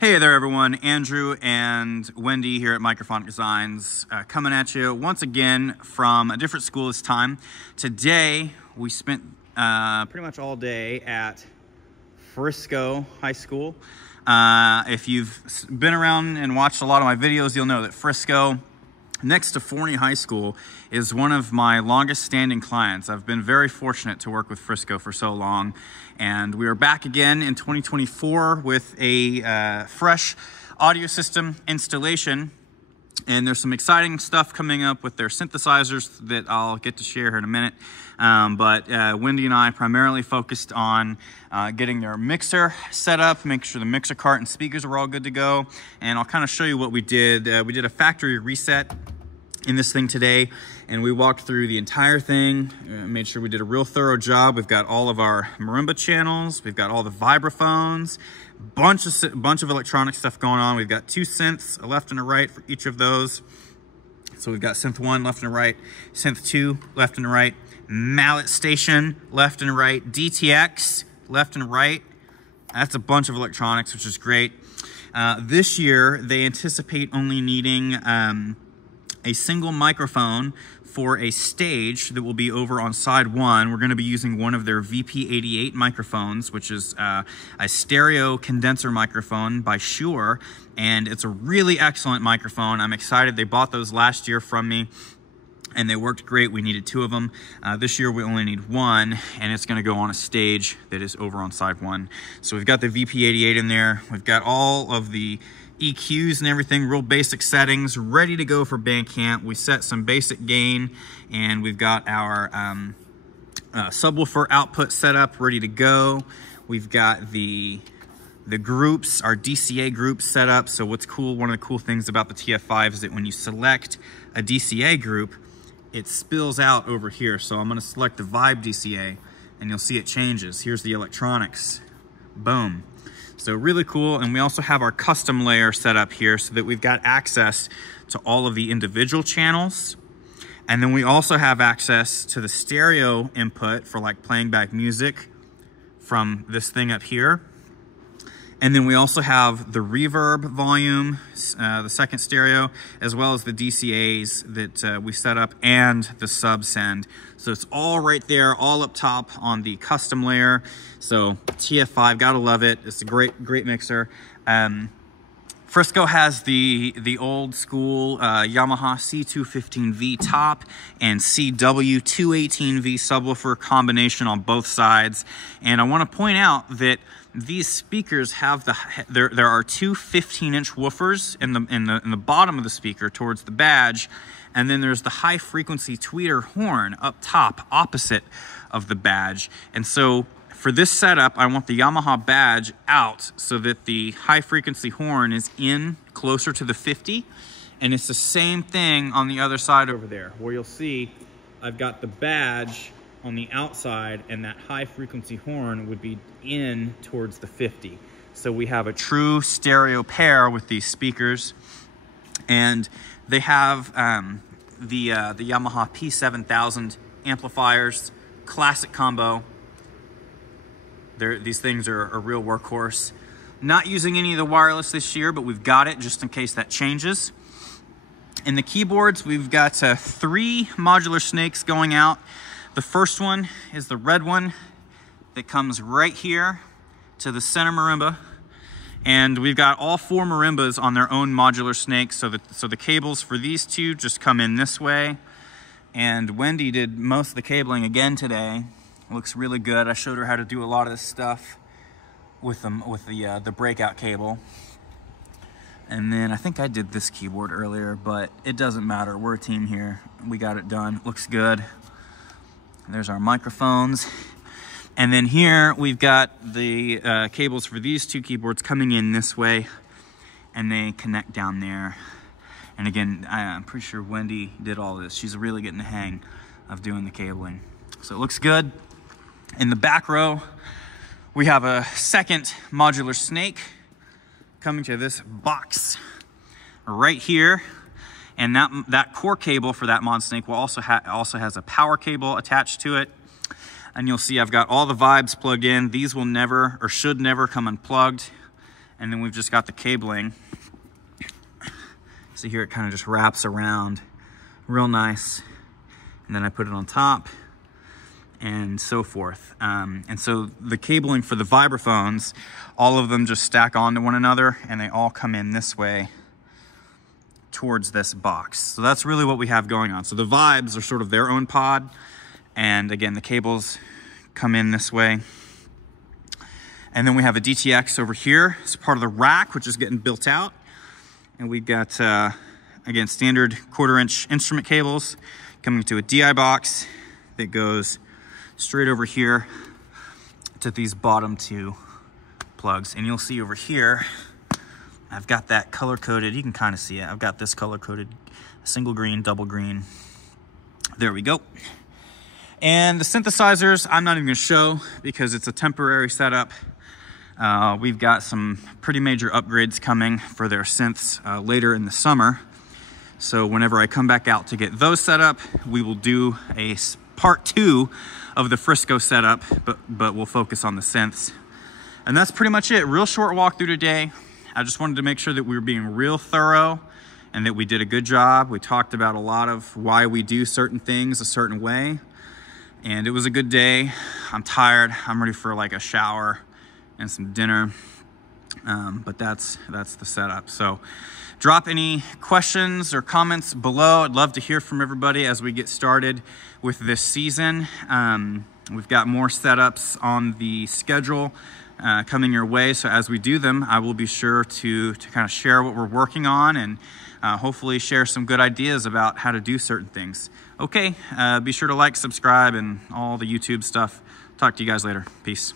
Hey there everyone, Andrew and Wendy here at Microphonic Designs coming at you once again from a different school this time. Today we spent pretty much all day at Frisco High School. If you've been around and watched a lot of my videos, you'll know that Frisco, next to Forney High School, is one of my longest standing clients. I've been very fortunate to work with Frisco for so long, and we are back again in 2024 with a fresh audio system installation. And there's some exciting stuff coming up with their synthesizers that I'll get to share here in a minute. But Wendy and I primarily focused on getting their mixer set up, make sure the mixer cart and speakers are all good to go. And I'll kind of show you what we did. We did a factory reset in this thing today, and we walked through the entire thing, made sure we did a real thorough job. We've got all of our marimba channels, we've got all the vibraphones, bunch of electronic stuff going on. We've got two synths, a left and a right for each of those. So we've got synth 1 left and right, synth 2 left and right, mallet station left and right, DTX left and right. That's a bunch of electronics, which is great. This year they anticipate only needing a single microphone for a stage that will be over on side 1. We're going to be using one of their VP88 microphones, which is a stereo condenser microphone by Shure, and it's a really excellent microphone. I'm excited. They bought those last year from me, and they worked great. We needed 2 of them. This year we only need 1, and it's going to go on a stage that is over on side 1. So we've got the VP88 in there. We've got all of the EQs and everything, real basic settings, ready to go for Bandcamp. We set some basic gain, and we've got our subwoofer output set up, ready to go. We've got the groups, our DCA groups set up. So what's cool, one of the cool things about the TF5 is that when you select a DCA group, it spills out over here. So I'm gonna select the Vibe DCA, and you'll see it changes. Here's the electronics, boom. So really cool. And we also have our custom layer set up here so that we've got access to all of the individual channels. And then we also have access to the stereo input for like playing back music from this thing up here. And then we also have the reverb volume, the second stereo, as well as the DCAs that we set up and the sub send. So it's all right there, all up top on the custom layer. So TF5, gotta love it. It's a great mixer. Frisco has the old school Yamaha C215V top and CW218V subwoofer combination on both sides. And I want to point out that these speakers have there are 2 15-inch woofers in the bottom of the speaker towards the badge, and then there's the high frequency tweeter horn up top opposite of the badge. And so for this setup, I want the Yamaha badge out so that the high frequency horn is in closer to the 50. And it's the same thing on the other side over there, where you'll see I've got the badge on the outside and that high frequency horn would be in towards the 50. So we have a true stereo pair with these speakers. And they have the Yamaha P7000 amplifiers, classic combo. These things are a real workhorse. Not using any of the wireless this year, but we've got it just in case that changes. In the keyboards, we've got 3 modular snakes going out. The first one is the red one that comes right here to the center marimba. And we've got all 4 marimbas on their own modular snakes. So the cables for these 2 just come in this way. And Wendy did most of the cabling again today. Looks really good. I showed her how to do a lot of this stuff with the breakout cable. And then I think I did this keyboard earlier, but it doesn't matter. We're a team here. We got it done. Looks good. There's our microphones. And then here we've got the cables for these 2 keyboards coming in this way, and they connect down there. And again, I'm pretty sure Wendy did all this. She's really getting the hang of doing the cabling. So it looks good. In the back row, we have a second modular snake coming to this box right here. And that core cable for that mod snake will also has a power cable attached to it. And you'll see I've got all the vibes plugged in. These will never or should never come unplugged. And then we've just got the cabling. So here it kind of just wraps around real nice. And then I put it on top and so forth. And so the cabling for the vibraphones, all of them just stack onto one another and they all come in this way towards this box. So that's really what we have going on. So the vibes are sort of their own pod. And again, the cables come in this way. And then we have a DTX over here. It's part of the rack, which is getting built out. And we've got, again, standard 1/4-inch instrument cables coming to a DI box that goes straight over here to these bottom 2 plugs. And you'll see over here, I've got that color-coded. You can kind of see it. I've got this color-coded, single green, double green. There we go. And the synthesizers, I'm not even gonna show because it's a temporary setup. We've got some pretty major upgrades coming for their synths later in the summer. So whenever I come back out to get those set up, we will do a part 2 of the Frisco setup, but we'll focus on the synths. And that's pretty much it. Real short walkthrough today. I just wanted to make sure that we were being real thorough and that we did a good job. We talked about a lot of why we do certain things a certain way. And it was a good day. I'm tired. I'm ready for like a shower and some dinner. But that's the setup. So drop any questions or comments below. I'd love to hear from everybody as we get started with this season. We've got more setups on the schedule coming your way. So as we do them, I will be sure to kind of share what we're working on and hopefully share some good ideas about how to do certain things. Okay, be sure to like, subscribe, and all the YouTube stuff. Talk to you guys later. Peace.